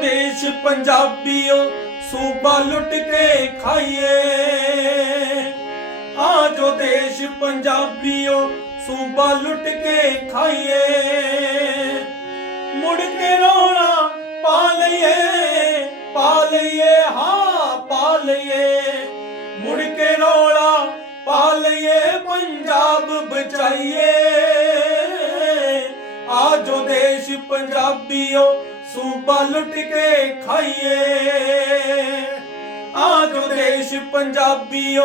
ਦੇਸ਼ ਪੰਜਾਬੀਓ, ਸੂਬਾ ਲੁੱਟ ਕੇ ਖਾਈਏ। ਆ ਜੋ ਦੇਸ਼ ਪੰਜਾਬੀਓ, ਸੂਬਾ ਲੁੱਟ ਕੇ ਖਾਈਏ। ਮੁੜ ਕੇ ਰੋਣਾ ਪਾ ਲਈਏ ਪਾ ਲਈਏ, ਹਾਂ, ਪਾ ਲਈਏ। ਮੁੜ ਕੇ ਰੋਲਾ ਪਾ ਲਈਏ, ਪੰਜਾਬ ਬਚਾਈਏ। ਆ ਜੋ ਦੇਸ਼ ਪੰਜਾਬੀਓ ਸੂਬਾ ਲੁੱਟ ਕੇ ਖਾਈਏ। ਆ ਜੋ ਦੇਸ਼ ਪੰਜਾਬੀਓ,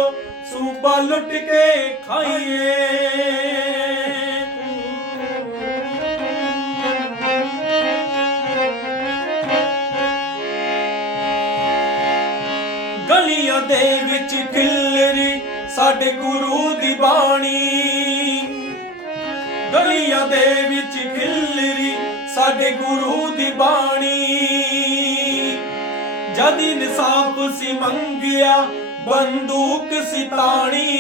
ਸੂਬਾ ਲੁੱਟ ਕੇ ਖਾਈਏ। ਗਲੀਆਂ ਦੇ ਵਿੱਚ ਖਿਲਰੀ ਸਾਡੇ ਗੁਰੂ ਦੀ ਬਾਣੀ। ਗਲੀਆਂ ਦੇ ਸਾਡੇ ਗੁਰੂ ਦੀ ਬਾਣੀ। ਜਦ ਇਨਸਾਫ ਸੀ ਮੰਗਿਆ, ਬੰਦੂਕ ਸੀ ਤਾਣੀ।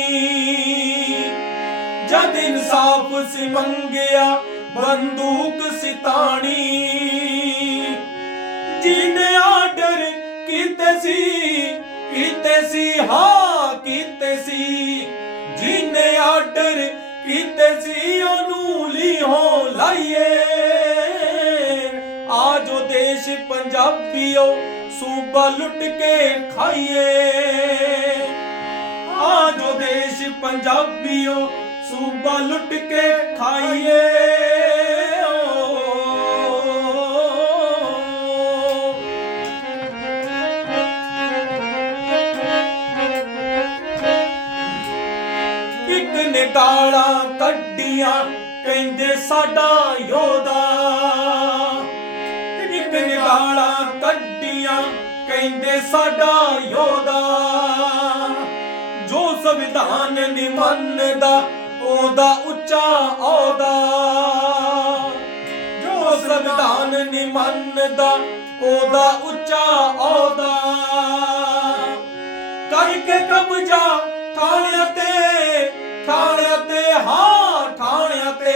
ਜਦ ਇਨਸਾਫ ਸੀ ਮੰਗਿਆ, ਬੰਦੂਕ ਸੀ ਤਾਣੀ। ਜਿਹਨੇ ਆਰਡਰ ਕੀਤੇ ਸੀ ਕੀਤੇ ਸੀ, ਹਾਂ, ਕੀਤੇ ਸੀ। ਜਿਨੇ ਆਡਰ ਕੀਤੇ ਸੀ, ਉਹਨੂੰ ਲਿਹੋ ਲਾਈਏ। ਦੇਸ਼ ਪੰਜਾਬੀਓ, ਸੂਬਾ ਲੁੱਟ ਕੇ ਖਾਈਏ। ਆ ਜੋ ਦੇਸ਼ ਪੰਜਾਬੀਓ, ਸੂਬਾ ਲੁੱਟ ਕੇ ਖਾਈਏ। ਇੱਕ ਨੇ ਗਾਲਾਂ ਕੱਢੀਆਂ, ਕਹਿੰਦੇ ਸਾਡਾ ਯੋਧਾ ਕਹਿੰਦੇ ਸਾਡਾ ਯੋਧਾ ਜੋ ਸੰਵਿਧਾਨ ਨਹੀਂ ਮੰਨਦਾ, ਉਹਦਾ ਉੱਚਾ ਅਹੁਦਾ। ਜੋ ਸੰਵਿਧਾਨ ਨਹੀਂ ਮੰਨਦਾ, ਉਹਦਾ ਉੱਚਾ ਅਹੁਦਾ। ਕਰਕੇ ਕਬਜ਼ਾ ਥਾਣਿਆਂ ਤੇ ਥਾਣਿਆਂ ਤੇ, ਹਾਂ, ਥਾਣਿਆਂ ਤੇ।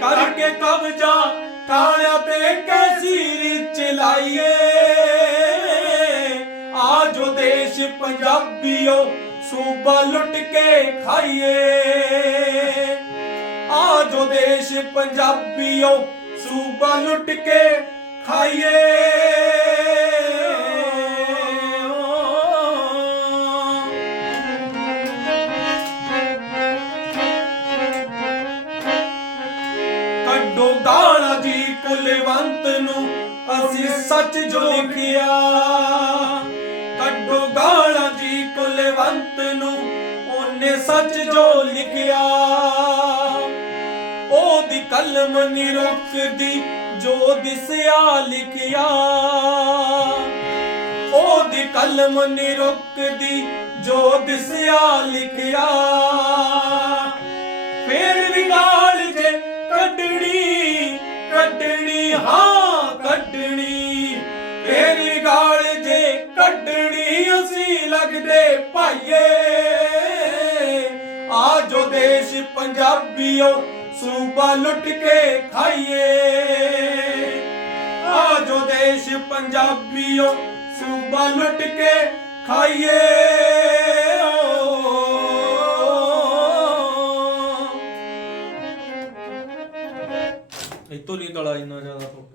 ਕਰਕੇ ਕਬਜ਼ਾ ਥਾਣਿਆਂ ਤੇ, ਕੈਸੀ ਚਲਾਈਏ ਆ ਪੰਜਾਬੀਓ, ਸੂਬਾ ਲੁੱਟ ਕੇ ਖਾਈਏ। ਆ ਜੋ ਦੇਸ਼ ਪੰਜਾਬੀਓ, ਸੂਬਾ ਲੁੱਟ ਕੇ ਖਾਈਏ। ਕੱਢੋ ਗਾਲਾਂ ਜੀ ਕੁਲਵੰਤ ਨੂੰ, ਅਸੀਂ ਸੱਚ ਜੋ ਲਿਖਿਆ। ਨੂੰ ਉਹਨੇ ਸੱਚ ਜੋ ਲਿਖਿਆ। ਉਹਦੀ ਕਲਮ ਨੀ ਰੁਕਦੀ ਜੋ ਦਿਸਿਆ ਲਿਖਿਆ। ਉਹਦੀ ਕਲਮ ਨੀ ਰੁਕਦੀ ਜੋ ਦਿਸਿਆ ਲਿਖਿਆ। ਫੇਰ ਵੀ ਗਾਲ ਜੇ ਕੱਢਣੀ ਕੱਢਣੀ, ਹਾਂ ਕੱਢਣੀ। ਫੇਰ ਵੀ ਗਾਲ ਜੇ ਕੱਢਣੀ ਲੱਗਦੇ ਭਾਈਏ। ਆ ਜੋ ਦੇਸ਼ ਪੰਜਾਬੀਓ, ਸੂਬਾ ਲੁੱਟ ਕੇ ਖਾਈਏ। ਆ ਜੋ ਦੇਸ਼ ਪੰਜਾਬੀਓ, ਸੂਬਾ ਲੁੱਟ ਕੇ ਖਾਈਏ। ਇਤੋਂ ਨਹੀਂ ਗਲਾ ਇੰਨਾ ਜ਼ਿਆਦਾ ਫੁੱਟ